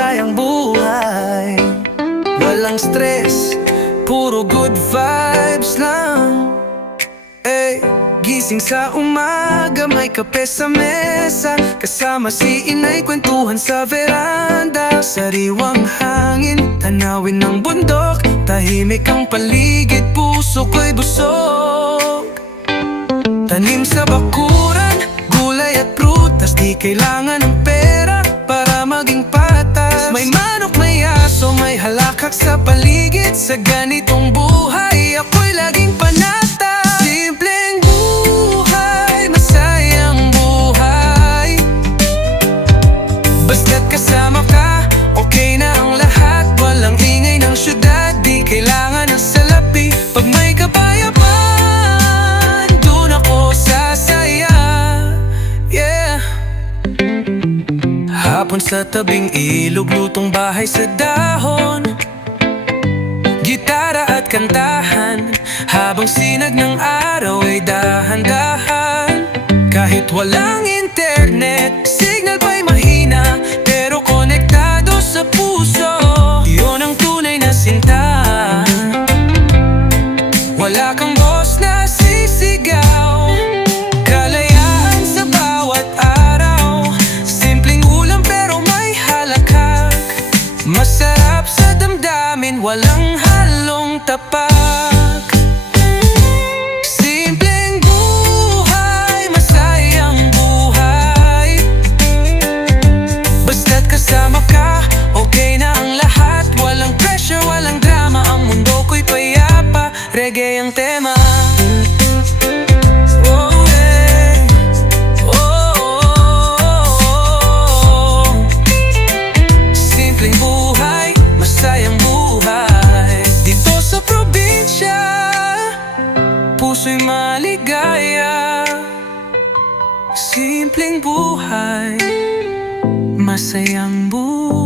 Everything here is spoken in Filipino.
masayang buhay. Walang stress, puro good vibes lang. Ay, gising sa umaga, may kape sa mesa. Kasama si inay, kwentuhan sa veranda. Sariwang hangin, tanawin ng bundok. Tahimik ang paligid, puso ko'y busog Tanim sa bakuran, gulay at prutas Di kailangan ng pera. Sa ganitong buhay Ako'y laging panata. Simpleng buhay Masayang buhay. Basta't kasama ka Okay na ang lahat. Walang ingay ng syudad Di kailangan ng salapi. Pag may kabayapan Doon ako sasaya. Yeah. Hapon sa tabing ilog Lutong bahay sa dahon kantahan Habang sinag ng araw ay dahan-dahan. Kahit walang Masarap sa damdamin Walang halong tapak. Simpleng buhay Masayang buhay. Basta't kasama ka Okay na ang lahat. Walang pressure, walang drama Ang mundo ko'y payapa. Reggae ang tema Puso'y maligaya. Simpleng buhay Masayang buhay